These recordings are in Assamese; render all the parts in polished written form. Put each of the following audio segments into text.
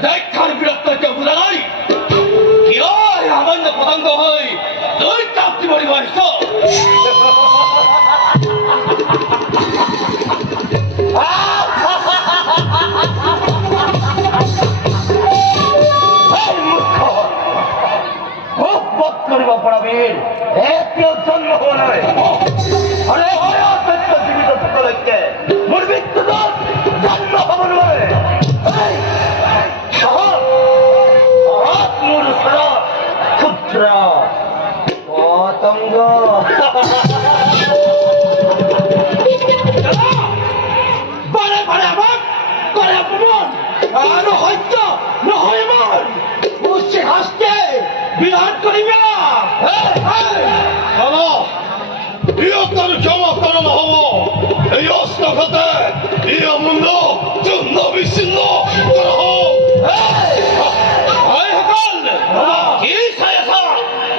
大体ビラッタって無駄ない নহয় আমার উচ্চে হাসতে বিরাট করিবে না বৃহত্তর চমৎকার হব এই অস্ত্র খাতে এই অমূল্য চূর্ণ বিচ্ছিন্ন করা হোক কি সায়াসা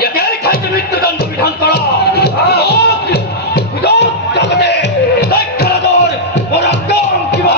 একেই খাইতে মৃত্যুদণ্ড বিধান করা জগতে দক্ষরাদর পরাক্রম কিবা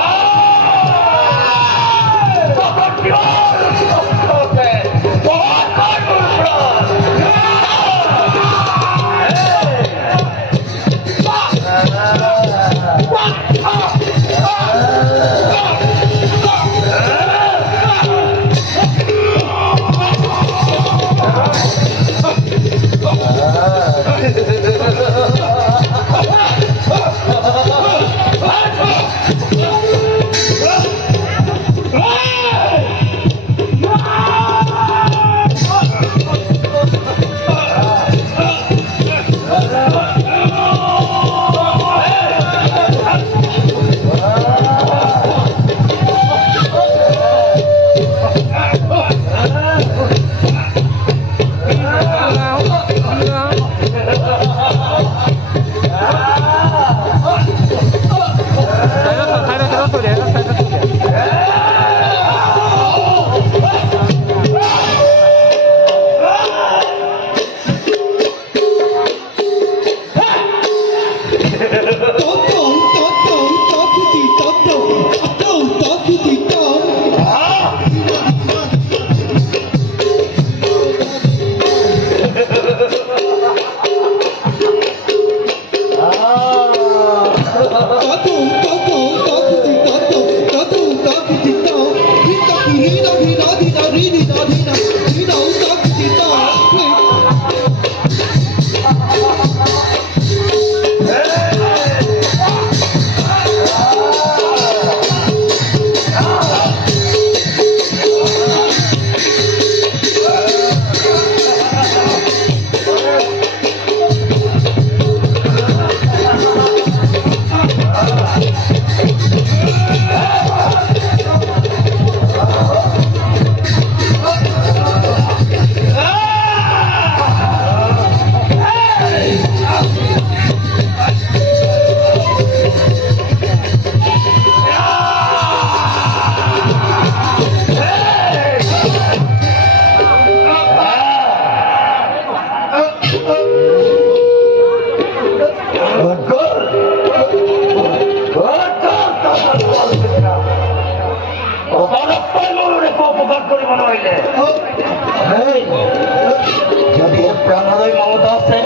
যদি প্রাণাদয় মমতা আছে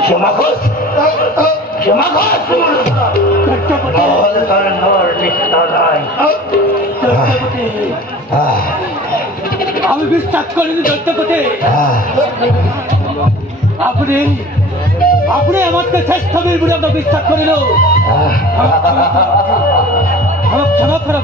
ক্ষমা কর তাহলে তার নর নিষ্ঠা নাই আমি বিশ্বাস করিনি দৈত্যপতি আপনি আপনি আমাকে শ্রেষ্ঠ বীর বলে আমরা বিশ্বাস করিল ক্ষমা খারাপ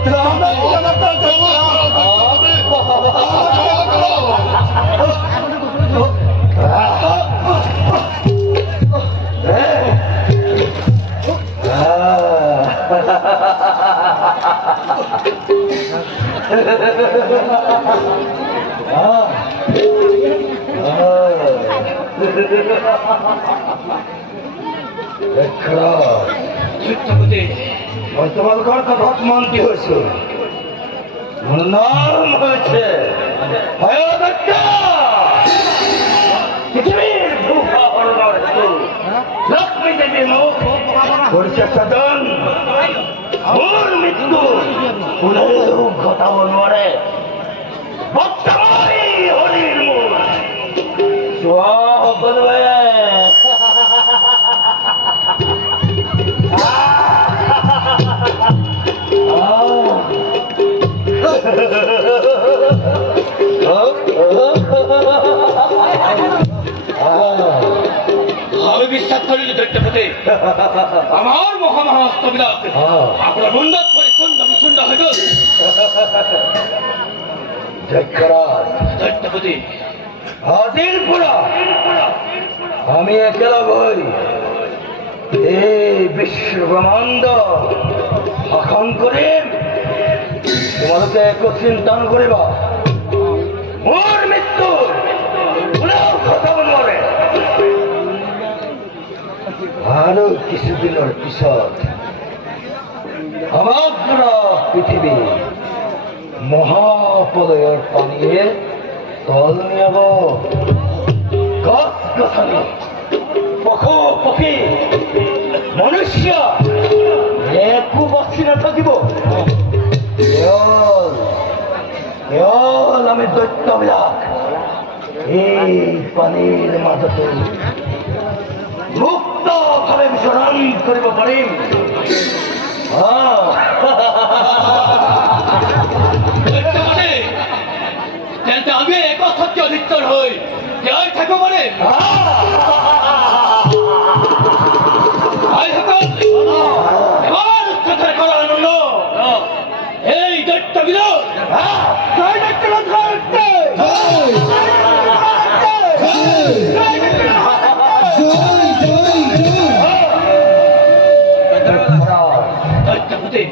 তোমার কথা মানতে হয়েছে নাম হয়েছে পৃথিবীর লক্ষ্মী দেবীর মুখ পরিচর্যাদন মূল মৃত্যু ফুলেও ঘটাবো নড়ে বর্তমানে হরির মূল বলবে আমি বিশ্বাস করিনি দৈত্যপতি আমার মহামহাস্তবিলাস আপনার মুন্ডত পরিচ্ছন্ন বিচ্ছন্ন হয়ে গেল দৈত্যপতি হাজির পুরা আমি একলা বই এই বিশ্ব ব্রহ্মাণ্ড শাসন করে তোমালোকে একো চিন্তা নকৰিবা মোৰ মৃত্যু কোনেও ঘটাব নোৱাৰে আৰু কিছুদিনৰ পিছত সমগ্ৰ পৃথিৱী মহাপ্ৰলয়ৰ পানীয়ে তল নিয়াব গছ গছনি পশু পক্ষী মনুষ্য একো বাচি নাথাকিব কেৱল আমি দৈত্যবিলাক এই পানীৰ মাজতে মুক্তভাৱে বিচৰণ কৰিব পাৰিম দৈত্যপতি, তেন্তে আমি একসত্য নিত্যৰ হৈ জীয়াই থাকিব পাৰিম এবাৰ উচ্চতাৰ কৰা আনন্দ এই দৈত্যবিধৰ দৈত্যপতি,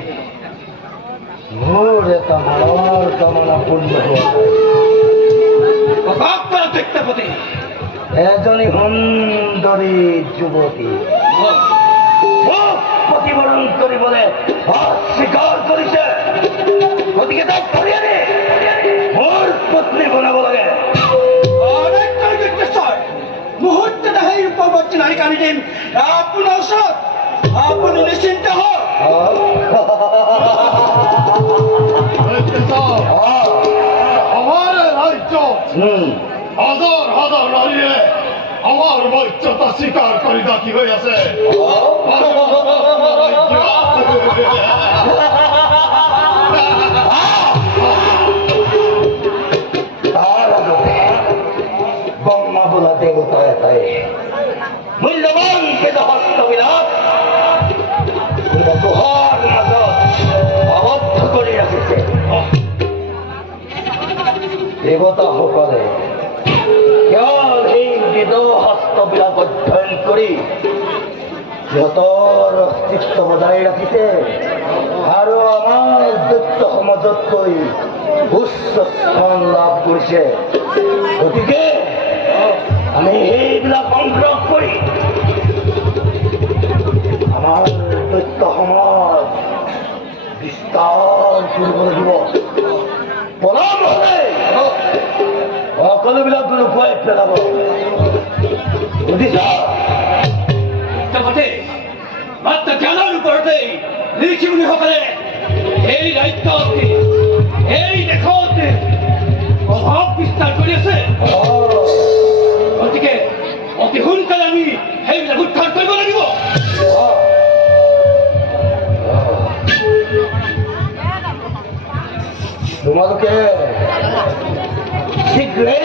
মোৰ এটা মনৰ কামনা পূৰ্ণ হোৱা প্ৰকাশ কৰা দৈত্যপতি। এজনী সুন্দৰী যুৱতী মোক প্ৰতিবৰণ কৰিবলৈ অস্বীকাৰ কৰিছে গতিকে তাক ধৰি আনি মোৰ পত্নী বনাব লাগে মুহূৰ্ততে সেই ৰূপৱতী নাৰীক আনি দিম আপোনাৰ ওচৰত আপুনি নিশ্চিন্ত হওক আমার রাজ্য হাজার হাজার নারীয়ে আমার বৈচ্যতা স্বীকার করে দাখি হইয়াছে তার আগতে ব্রহ্মা বোলা দেবতা এটাই মূল্যবান বেদহস্তবিলাক গুহাৰ মাজত আবদ্ধ কৰি ৰাখিছে দেৱতাসকলে কেৱল এই বেদহস্তবিলাক অধ্যয়ন কৰি সিহঁতৰ অস্তিত্ব বজাই ৰাখিছে আৰু আমাৰ দৈত্য সমাজতকৈ উচ্চ স্থান লাভ কৰিছে গতিকে আমি সেইবিলাক সংগ্ৰহ কৰি আমাৰ দৈত্য সমাজ বিস্তাৰ কৰিব লাগিব পলম হলে সকলোবিলাক লুকুৱাই পেলাব বুজিছা দৈত্যপতি, মাত্ৰ জ্ঞানৰ ওপৰতেই ঋষি মুনিসকলে এই ৰাজ্যত এই দেশত প্ৰভাৱ বিস্তাৰ কৰি আছে গতিকে অতি সোনকালে আমি সেইবিলাক উদ্ধাৰ কৰিব লাগিব তোমালোকে শীঘ্ৰে